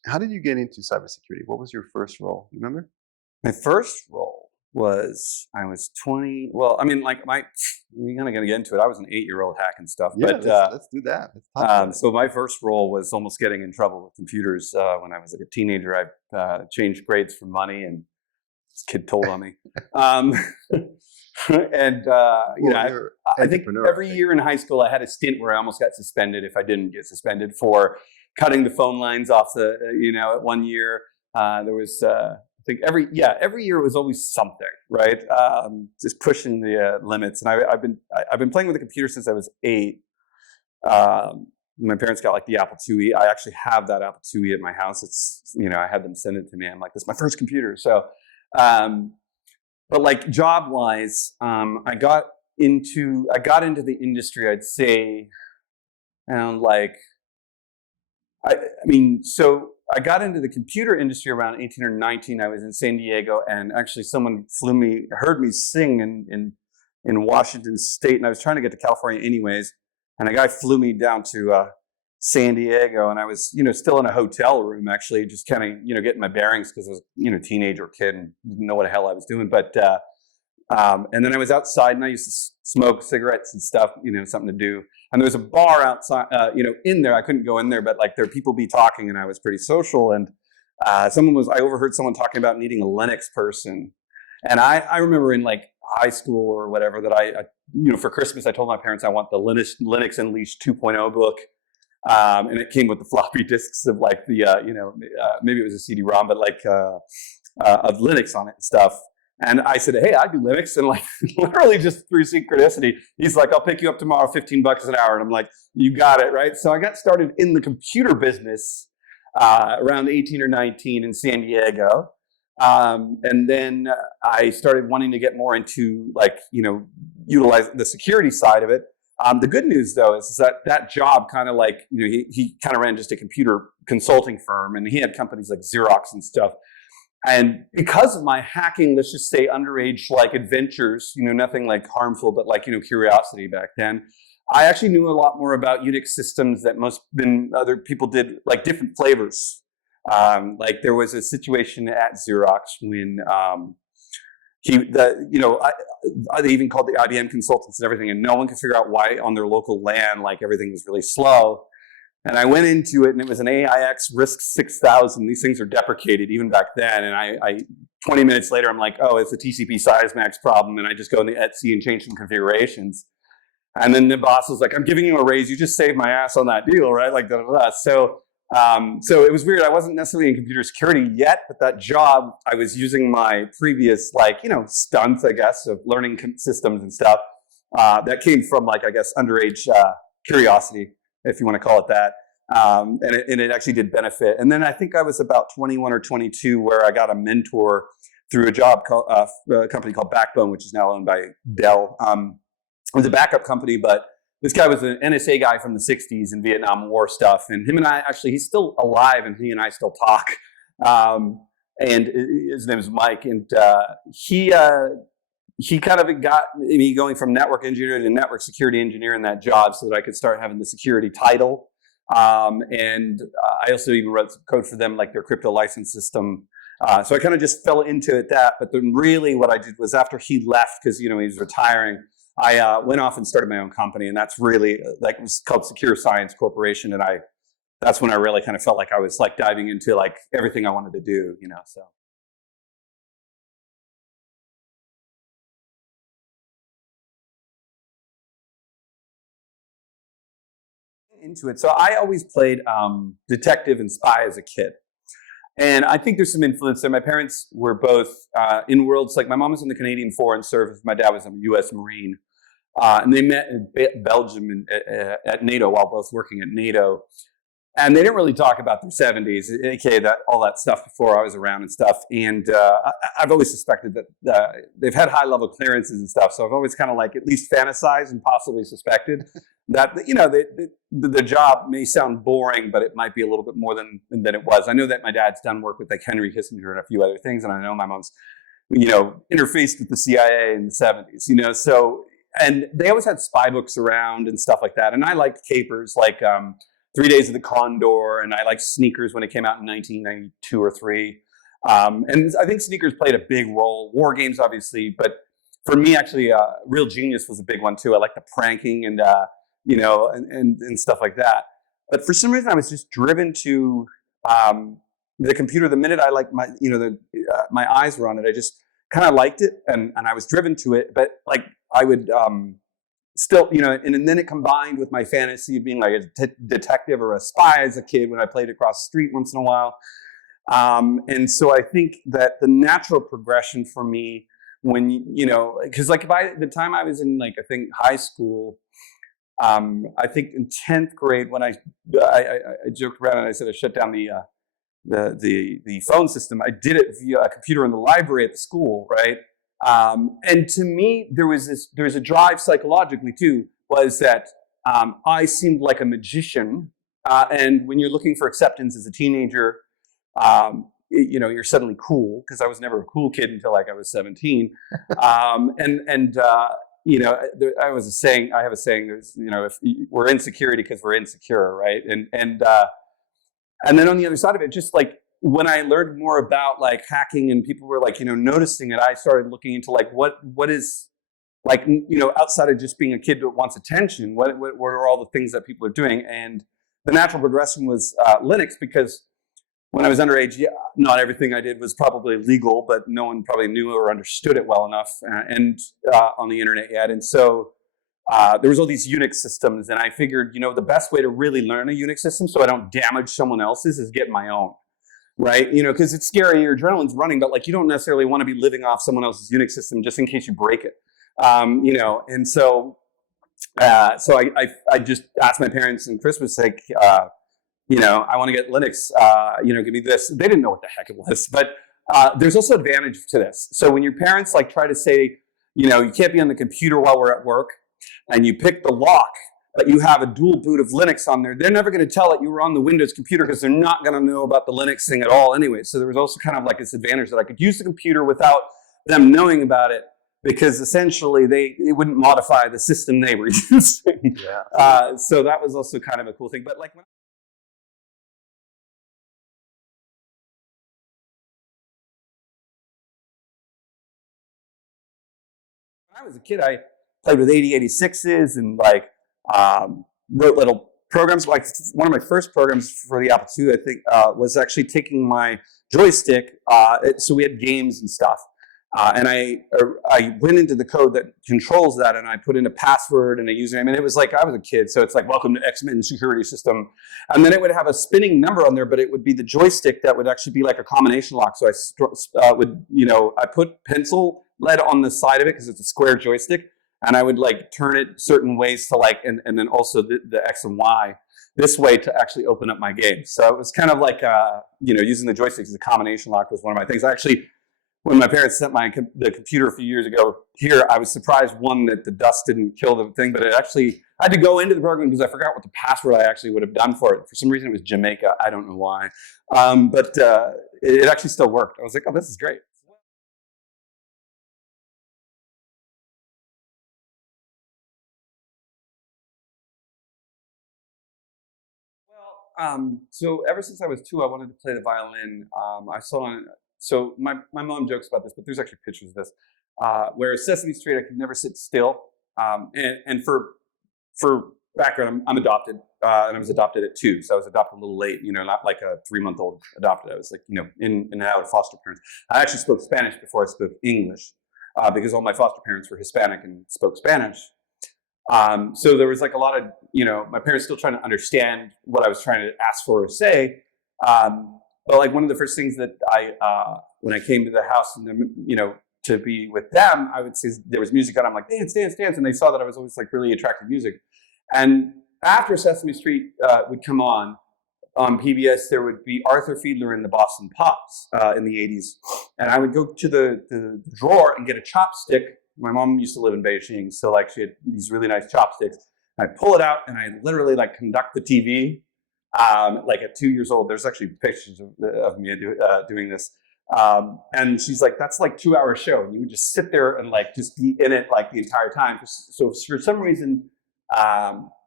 How did you get into cybersecurity? What was your first role? You remember? My first role was I was 20. Well, I mean, like we're kind of gonna get into it. I was an 8-year-old hacking stuff, Yeah, but let's do that. Let's talk about it. so my first role was almost getting in trouble with computers when I was like a teenager. I changed grades for money, and this kid told on me. And I think every year in high school I had a stint where I almost got suspended if I didn't get suspended for cutting the phone lines off the. At one year there was. I think every year it was always something, right? Just pushing the limits. And I've been playing with a computer since I was 8. My parents got like the Apple IIe. I actually have that Apple IIe at my house. It's I had them send it to me. I'm like, this is my first computer. So, but like job wise, I got into the industry. I'd say, and like, so I got into the computer industry around 18 or 19. I was in San Diego, and actually someone heard me sing in Washington State, and I was trying to get to California anyways. And a guy flew me down to San Diego, and I was, still in a hotel room, actually, just kind of, getting my bearings because I was, teenager kid and didn't know what the hell I was doing. But and then I was outside, and I used to smoke cigarettes and stuff, something to do. And there was a bar outside, in there. I couldn't go in there, but like there people be talking, and I was pretty social. And I overheard someone talking about needing a Linux person. And I remember in like high school or whatever that I for Christmas, I told my parents I want the Linux Unleashed 2.0 book. And it came with the floppy disks of like the, maybe it was a CD-ROM, but like of Linux on it and stuff. And I said, hey, I do Linux. And like literally just through synchronicity, he's like, I'll pick you up tomorrow, $15 an hour. And I'm like, you got it, right? So I got started in the computer business around 18 or 19 in San Diego. And then I started wanting to get more into like, utilize the security side of it. The good news though is that job kind of like, he kind of ran just a computer consulting firm, and he had companies like Xerox and stuff. And because of my hacking, let's just say underage like adventures, nothing like harmful, but like, curiosity back then, I actually knew a lot more about Unix systems that other people did, like different flavors. Like there was a situation at Xerox when they even called the IBM consultants and everything, and no one could figure out why on their local LAN, like everything was really slow. And I went into it, and it was an AIX RISC 6000. These things are deprecated even back then. And I 20 minutes later, I'm like, oh, it's a TCP size max problem. And I just go into Etsy and change some configurations. And then the boss was like, I'm giving you a raise. You just saved my ass on that deal, right? Like, da, da, da. So it was weird. I wasn't necessarily in computer security yet, but that job, I was using my previous, stunts, I guess, of learning systems and stuff. That came from, underage curiosity, if you want to call it that. And it actually did benefit. And then I think I was about 21 or 22 where I got a mentor through a company called Backbone, which is now owned by Dell. It was a backup company, but this guy was an NSA guy from the 60s and Vietnam War stuff. And him and I, actually, he's still alive, and he and I still talk. And his name is Mike. And he kind of got me going from network engineer to network security engineer in that job so that I could start having the security title. And I also even wrote some code for them, like their crypto license system. So I kind of just fell into it but then really what I did was after he left, because, he was retiring, I went off and started my own company. And that's really, it was called Secure Science Corporation. And that's when I really kind of felt like I was like diving into like everything I wanted to do, so. Into it. So I always played detective and spy as a kid. And I think there's some influence there. My parents were both in worlds, like my mom was in the Canadian Foreign Service, my dad was a U.S. Marine. And they met in Belgium at NATO while both working at NATO. And they didn't really talk about their 70s, aka all that stuff before I was around and stuff. And I've always suspected that they've had high-level clearances and stuff. So I've always kind of like at least fantasized and possibly suspected that the job may sound boring, but it might be a little bit more than it was. I know that my dad's done work with like Henry Kissinger and a few other things, and I know my mom's interfaced with the CIA in the 70s. So and they always had spy books around and stuff like that. And I liked capers like 3 Days of the Condor, and I liked sneakers when it came out in 1992 or 3. And I think sneakers played a big role. War games, obviously, but for me, actually, Real Genius was a big one too. I like the pranking and and stuff like that. But for some reason, I was just driven to the computer. The minute I like my eyes were on it, I just kind of liked it, and I was driven to it. But like I would still, and then it combined with my fantasy of being like a detective or a spy as a kid when I played across the street once in a while. And so I think that the natural progression for me, when because like by the time I was in like I think high school, I think in 10th grade when I joked around and I said I shut down the phone system. I did it via a computer in the library at the school, right? And to me, there was a drive psychologically too, was that I seemed like a magician. And when you're looking for acceptance as a teenager, you're suddenly cool, because I was never a cool kid until like I was 17. I have a saying, there's, if we're in security because we're insecure, right? And then on the other side of it, just like when I learned more about like hacking and people were like, noticing it, I started looking into like, what is like, outside of just being a kid that wants attention, what are all the things that people are doing? And the natural progression was Linux, because when I was underage, not everything I did was probably legal, but no one probably knew or understood it well enough on the internet yet. And so there was all these Unix systems, and I figured, the best way to really learn a Unix system so I don't damage someone else's is get my own, right? Because it's scary, your adrenaline's running, but like you don't necessarily want to be living off someone else's Unix system just in case you break it, And so, I just asked my parents on Christmas, like, I want to get Linux, give me this. They didn't know what the heck it was, but there's also advantage to this. So when your parents like try to say, you can't be on the computer while we're at work, and you pick the lock, but you have a dual boot of Linux on there, they're never going to tell that you were on the Windows computer, because they're not going to know about the Linux thing at all anyway. So there was also kind of like this advantage that I could use the computer without them knowing about it, because essentially it wouldn't modify the system they were using. Yeah. So that was also kind of a cool thing. But like when I was a kid, I played with 8086s and like wrote little programs. Like one of my first programs for the Apple II, I think, was actually taking my joystick. So we had games and stuff. And I went into the code that controls that, and I put in a password and a username. And it was like, I was a kid, so it's like, welcome to X-Men security system. And then it would have a spinning number on there, but it would be the joystick that would actually be like a combination lock. So I put pencil lead on the side of it because it's a square joystick. And I would like turn it certain ways to like, and then also the X and Y this way to actually open up my game. So it was kind of like, using the joysticks as a combination lock was one of my things. Actually, when my parents sent the computer a few years ago here, I was surprised, one, that the dust didn't kill the thing, but I had to go into the program because I forgot what the password I actually would have done for it. For some reason, it was Jamaica. I don't know why. But it actually still worked. I was like, oh, this is great. So ever since I was 2, I wanted to play the violin. So my mom jokes about this, but there's actually pictures of this, where Sesame Street, I could never sit still. And for background, I'm adopted, and I was adopted at 2, so I was adopted a little late, not like a 3-month-old adopted. I was like, in and out of foster parents. I actually spoke Spanish before I spoke English, because all my foster parents were Hispanic and spoke Spanish. So there was like a lot of, my parents still trying to understand what I was trying to ask for or say. But like one of the first things that when I came to the house and, to be with them, I would say there was music on. I'm like, dance, dance, dance. And they saw that I was always like really attractive music. And after Sesame Street would come on PBS, there would be Arthur Fiedler and the Boston Pops in the 80s. And I would go to the drawer and get a chopstick. My mom used to live in Beijing, so like she had these really nice chopsticks. I'd pull it out and I literally like conduct the TV. Like at 2 years old, there's actually pictures of me doing this. And she's like, that's like 2-hour show. And you would just sit there and like just be in it like the entire time. So for some reason,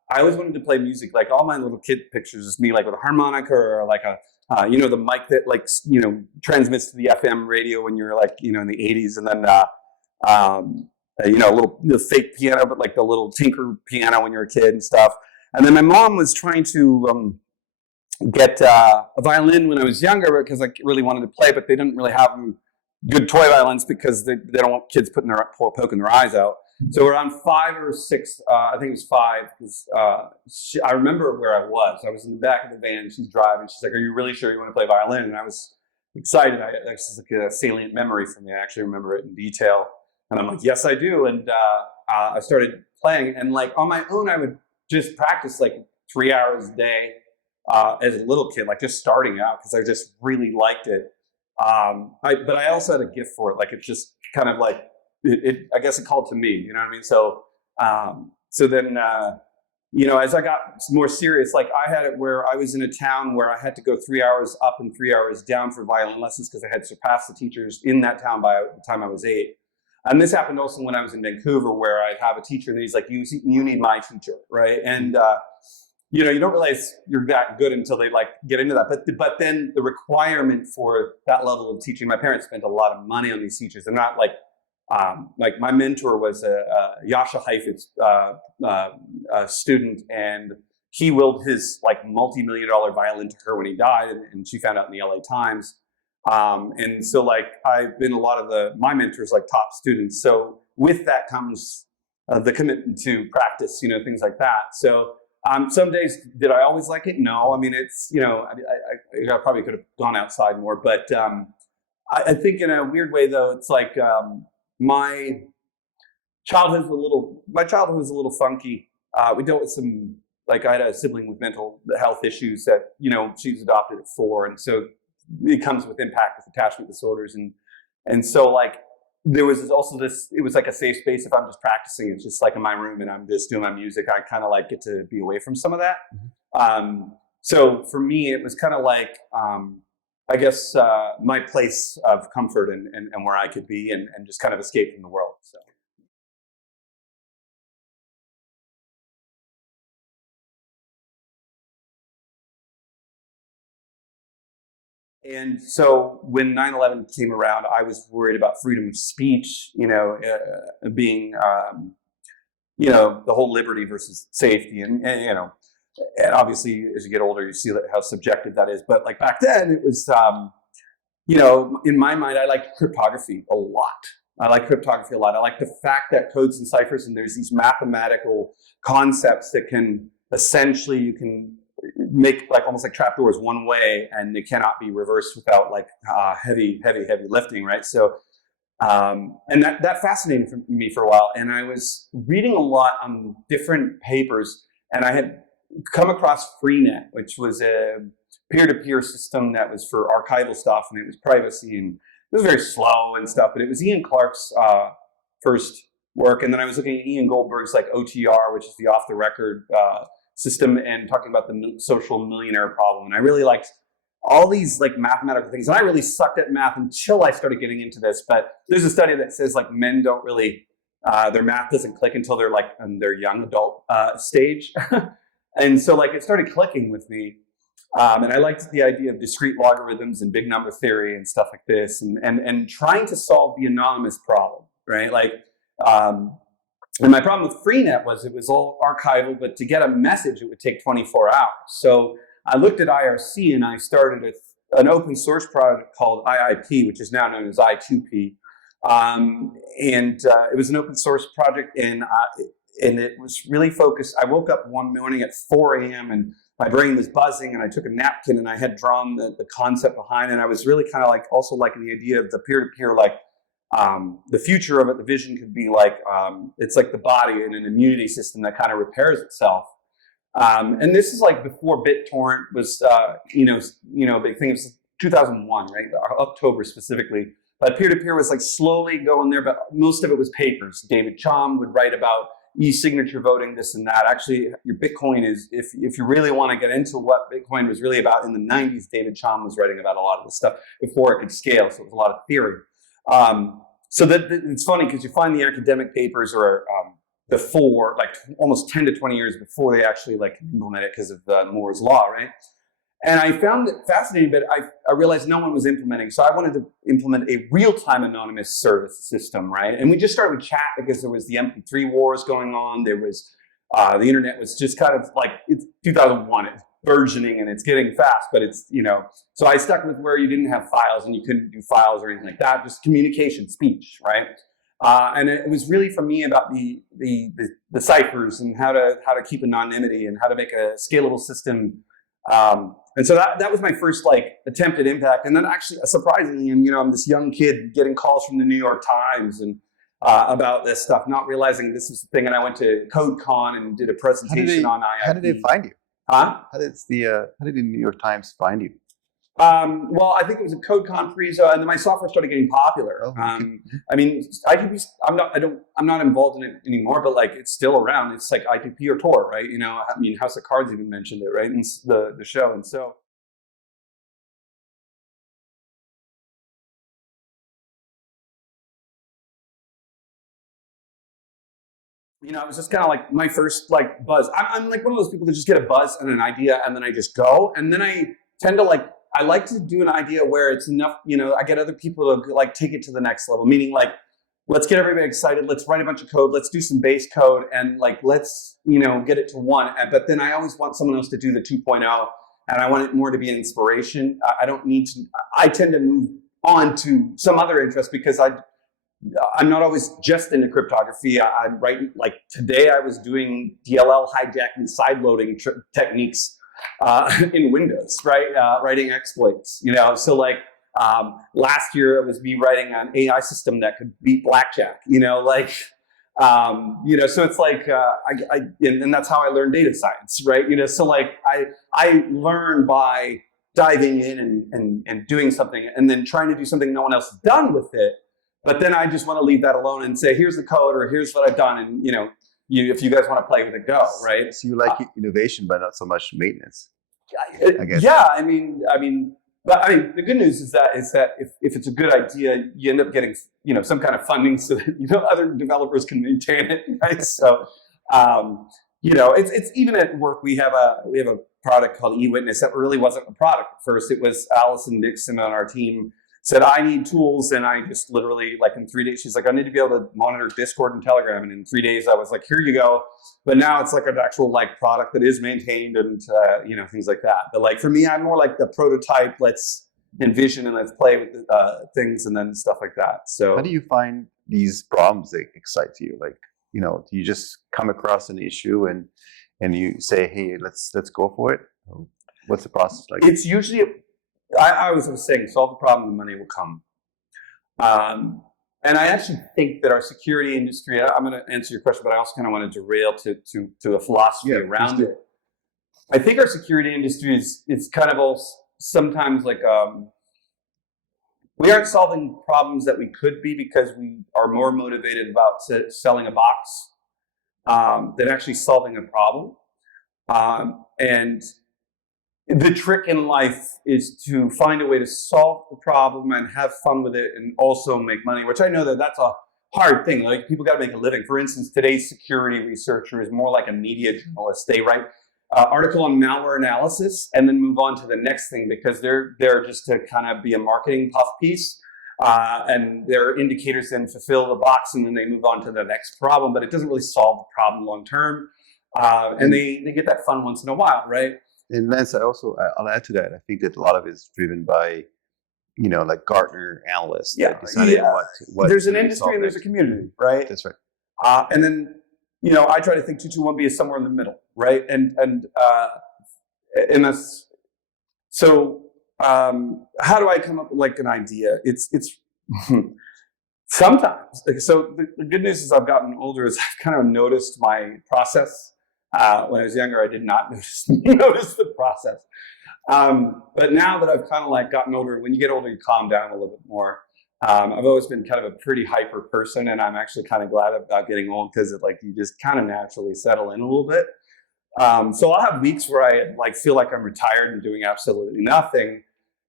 I always wanted to play music. Like all my little kid pictures is me like with a harmonica or like a, the mic that like, transmits to the FM radio when you're like, in the 80s. And then, the fake piano, but like the little tinker piano when you're a kid and stuff. And then my mom was trying to get a violin when I was younger because I really wanted to play, but they didn't really have good toy violins because they don't want kids poking their eyes out. So around 5 or 6, I think it was 5, because I remember where I was. I was in the back of the van, she's driving. She's like, "Are you really sure you want to play violin?" And I was excited. This is like a salient memory for me. I actually remember it in detail. And I'm like, "Yes, I do." And I started playing. And like on my own, I would just practice like 3 hours a day as a little kid, like just starting out, because I just really liked it. But I also had a gift for it. Like it's just kind of like, I guess it called to me, you know what I mean? So then, as I got more serious, like I had it where I was in a town where I had to go 3 hours up and 3 hours down for violin lessons because I had surpassed the teachers in that town by the time I was 8. And this happened also when I was in Vancouver, where I'd have a teacher and he's like, you need my teacher, right? And, you don't realize you're that good until they like get into that. But then the requirement for that level of teaching, my parents spent a lot of money on these teachers. They're not like my mentor was Yasha Heifetz student, and he willed his like multi-million-dollar violin to her when he died, and she found out in the LA Times. And so like I've been a lot of my mentors like top students. So with that comes the commitment to practice, things like that. So some days, did I always like it? No. I mean, it's, I probably could have gone outside more, but I think in a weird way though, it's like my childhood was a little funky. We dealt with some, like I had a sibling with mental health issues that, she was adopted at 4. And so it comes with impact with attachment disorders. And so like, there was also this, it was like a safe space. If I'm just practicing, it's just like in my room and I'm just doing my music, I kind of like get to be away from some of that. So for me, it was kind of like, I guess, my place of comfort and where I could be and just kind of escape from the world. So. And so when 9/11 came around, I was worried about freedom of speech, being, the whole liberty versus safety. And obviously as you get older, you see how subjective that is. But like back then it was, in my mind, I liked cryptography a lot. I like the fact that codes and ciphers, and there's these mathematical concepts that can essentially, you can make like almost like trapdoors one way, and they cannot be reversed without like heavy lifting, right? So, and that fascinated me for a while. And I was reading a lot on different papers, and I had come across Freenet, which was a peer-to-peer system that was for archival stuff, and it was privacy, and it was very slow and stuff. But it was Ian Clark's first work, and then I was looking at Ian Goldberg's like OTR, which is the off-the-record system, and talking about the social millionaire problem. And I really liked all these like mathematical things. And I really sucked at math until I started getting into this. But there's a study that says like men don't really, their math doesn't click until they're like in their young adult stage. And so like it started clicking with me. And I liked the idea of discrete logarithms and big number theory and stuff like this, and trying to solve the anonymous problem, right? Like, and my problem with Freenet was it was all archival, but to get a message, it would take 24 hours. So I looked at IRC and I started an open source project called IIP, which is now known as I2P. It was an open source project, and it was really focused. I woke up one morning at 4 a.m. and my brain was buzzing, and I took a napkin and I had drawn the concept behind it. And I was really kind of like also liking the idea of the peer-to-peer, like, the future of it, the vision could be like, it's like the body in an immunity system that kind of repairs itself. And this is like before BitTorrent was, a big thing. It was 2001, right? October specifically. But peer-to-peer was like slowly going there, but most of it was papers. David Chom would write about e-signature voting, this and that. Actually, your Bitcoin is, if you really want to get into what Bitcoin was really about, in the 90s, David Chom was writing about a lot of this stuff before it could scale. So it was a lot of theory. So that it's funny because you find the academic papers or before, like almost 10 to 20 years before they actually like implement it because of Moore's law, right? And I found it fascinating, but I realized no one was implementing. So I wanted to implement a real-time anonymous service system, right? And we just started with chat because there was the MP3 wars going on. There was, the internet was just kind of like, it's 2001, it's burgeoning and it's getting fast, but it's, so I stuck with where you didn't have files and you couldn't do files or anything like that, just communication, speech, right? And it was really for me about the ciphers and how to keep anonymity and how to make a scalable system. And so that was my first like attempt at impact. And then actually, surprisingly, I'm this young kid getting calls from the New York Times and about this stuff, not realizing this was the thing. And I went to CodeCon and did a presentation on IIT. How did they find you? Huh? How did the New York Times find you? Well, I think it was a CodeCon pre-so, and then my software started getting popular. Oh, okay. I mean, ITP, I'm not involved in it anymore, but like it's still around. It's like ITP or Tor, right? I mean, House of Cards even mentioned it, right? In the show, and so. It was just kind of like my first like buzz. I'm like one of those people that just get a buzz and an idea, and then I just go, and then I tend to I like to do an idea where it's enough, I get other people to like take it to the next level, meaning like, let's get everybody excited. Let's write a bunch of code. Let's do some base code and like, let's, get it to 1. But then I always want someone else to do the 2.0 and I want it more to be an inspiration. I tend to move on to some other interest because I'm not always just into cryptography. I'm writing, like today I was doing DLL hijacking sideloading techniques in Windows, right? Writing exploits, so like last year it was me writing an AI system that could beat blackjack, so it's like, and that's how I learned data science, right? So like I learn by diving in and doing something and then trying to do something no one else has done with it. But then I just want to leave that alone and say, here's the code or here's what I've done. And, if you guys want to play with it, go, right? So you like innovation, but not so much maintenance, I guess. Yeah, I mean, the good news is that if it's a good idea, you end up getting, some kind of funding so that, other developers can maintain it, right? So, it's even at work, we have a product called eWitness that really wasn't a product at first. It was Allison Dixon on our team said, I need tools. And I just literally, like in 3 days, she's like, I need to be able to monitor Discord and Telegram. And in 3 days, I was like, here you go. But now it's like an actual like product that is maintained and, things like that. But like for me, I'm more like the prototype, let's envision and let's play with things and then stuff like that. So how do you find these problems that excite you? Like, do you just come across an issue and you say, hey, let's go for it? What's the process like? It's usually I was saying, solve the problem, the money will come. And I actually think that our security industry, I'm going to answer your question, but I also kind of want to derail to a philosophy around it. I think our security industry is kind of all sometimes like, we aren't solving problems that we could be because we are more motivated about selling a box than actually solving a problem. And the trick in life is to find a way to solve the problem and have fun with it and also make money, which I know that that's a hard thing. Like people got to make a living. For instance, today's security researcher is more like a media journalist. They write article on malware analysis and then move on to the next thing because they're just to kind of be a marketing puff piece. And their indicators then fulfill the box and then they move on to the next problem, but it doesn't really solve the problem long term. And they get that fun once in a while, right? And Lance, I'll add to that. I think that a lot of it is driven by, like Gartner analysts. Yeah, deciding what there's an industry and there's a community, right? That's right. And then, I try to think 2211B is somewhere in the middle, right? And that's so. How do I come up with like an idea? It's sometimes. So the good news is I've gotten older. Is I've kind of noticed my process. When I was younger, I did not notice the process. But now that I've kind of like gotten older, when you get older, you calm down a little bit more. I've always been kind of a pretty hyper person, and I'm actually kind of glad about getting old because you just kind of naturally settle in a little bit. So I'll have weeks where I like feel like I'm retired and doing absolutely nothing.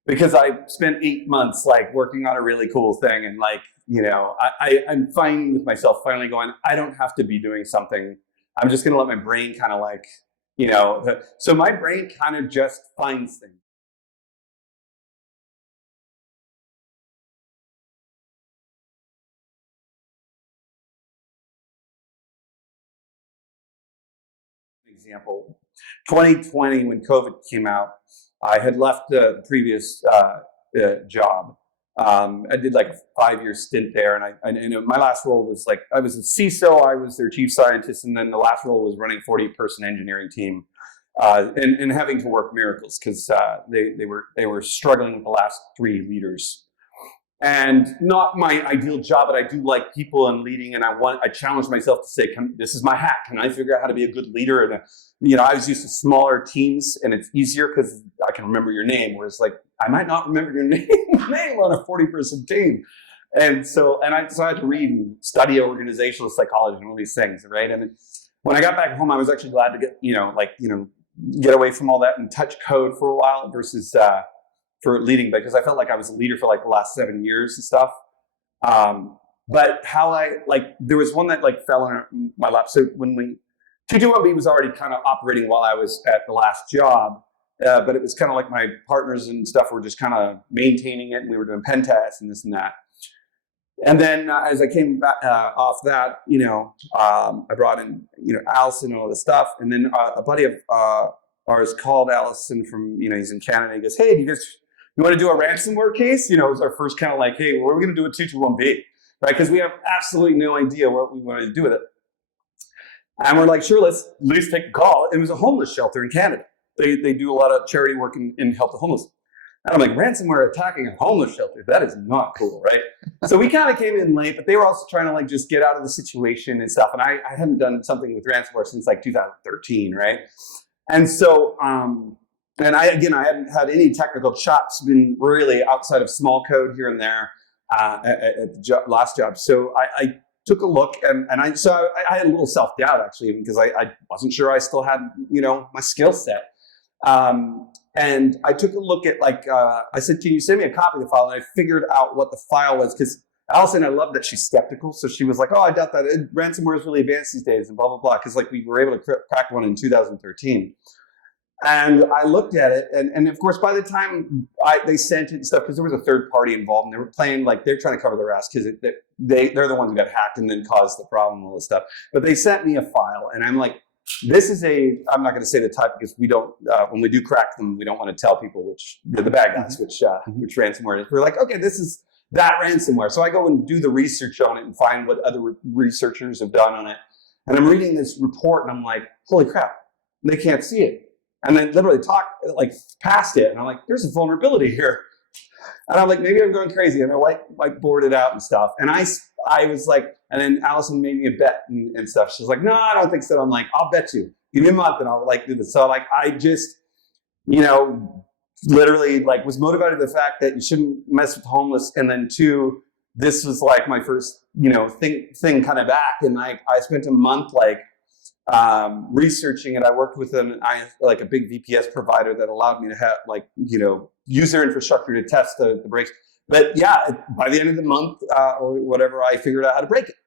because I spent 8 months like working on a really cool thing, and like, you know, I'm fine with myself finally going, I don't have to be doing something. I'm just going to let my brain kind of like, you know, so my brain kind of just finds things. Example, 2020, when COVID came out, I had left the previous job. I did like a 5-year stint there, and my last role was like, I was a CISO, I was their chief scientist, and then the last role was running 40-person engineering team, and having to work miracles because they were struggling with the last 3 leaders. And not my ideal job, but I do like people and leading, and I challenge myself to say, this is my hack. Can I figure out how to be a good leader? And you know, I was used to smaller teams, and it's easier because I can remember your name. Whereas, like, I might not remember your name on a 40-person team. And so I had to read and study organizational psychology and all these things, right? And when I got back home, I was actually glad to get away from all that and touch code for a while versus for leading, because I felt like I was a leader for like the last 7 years and stuff. But there was one that like fell in my lap. So when 221B was already kind of operating while I was at the last job, but it was kind of like my partners and stuff were just kind of maintaining it, and we were doing pen tests and this and that. And then as I came back off that, you know, I brought in, you know, Allison and all this stuff, and then a buddy of ours called Allison from, you know, he's in Canada. He goes, "Hey, you want to do a ransomware case?" You know, it was our first kind of like, "Hey, what are we going to do with 221B?" Right? Because we have absolutely no idea what we wanted to do with it. And we're like, sure, let's at least take a call. It was a homeless shelter in Canada. They do a lot of charity work and help the homeless. And I'm like, ransomware attacking a homeless shelter? That is not cool, right? So we kind of came in late, but they were also trying to like just get out of the situation and stuff. And I hadn't done something with ransomware since like 2013, right? And so, and I hadn't had any technical chops, been really outside of small code here and there at the last job. So I took a look, and I had a little self-doubt actually, because I wasn't sure I still had, you know, my skill set. And I took a look at like, I said, "Can you send me a copy of the file?" And I figured out what the file was, because Allison, I love that she's skeptical. So she was like, "Oh, I doubt that ransomware is really advanced these days," and blah, blah, blah. Because like we were able to crack one in 2013. And I looked at it, and of course, by the time they sent it and stuff, because there was a third party involved, and they were playing like they're trying to cover their ass because they're the ones who got hacked and then caused the problem and all this stuff. But they sent me a file, and I'm like, this is I'm not going to say the type, because we don't, when we do crack them, we don't want to tell people which they're the bad guys, which ransomware is. We're like, okay, this is that ransomware. So I go and do the research on it and find what other researchers have done on it. And I'm reading this report, and I'm like, holy crap, they can't see it. And then literally talk like past it, and I'm like, there's a vulnerability here. And I'm like, maybe I'm going crazy. And I whiteboard it out and stuff. And I was like, and then Allison made me a bet and stuff. She's like, "No, I don't think so." I'm like, "I'll bet you. Give me a month and I'll like do this." So like, I just, you know, literally like was motivated by the fact that you shouldn't mess with homeless. And then 2, this was like my first, you know, thing kind of back. And like, I spent a month like researching it. I worked with them, like a big VPS provider that allowed me to have like, you know, use their infrastructure to test the breaks. But yeah, by the end of the month or whatever, I figured out how to break it.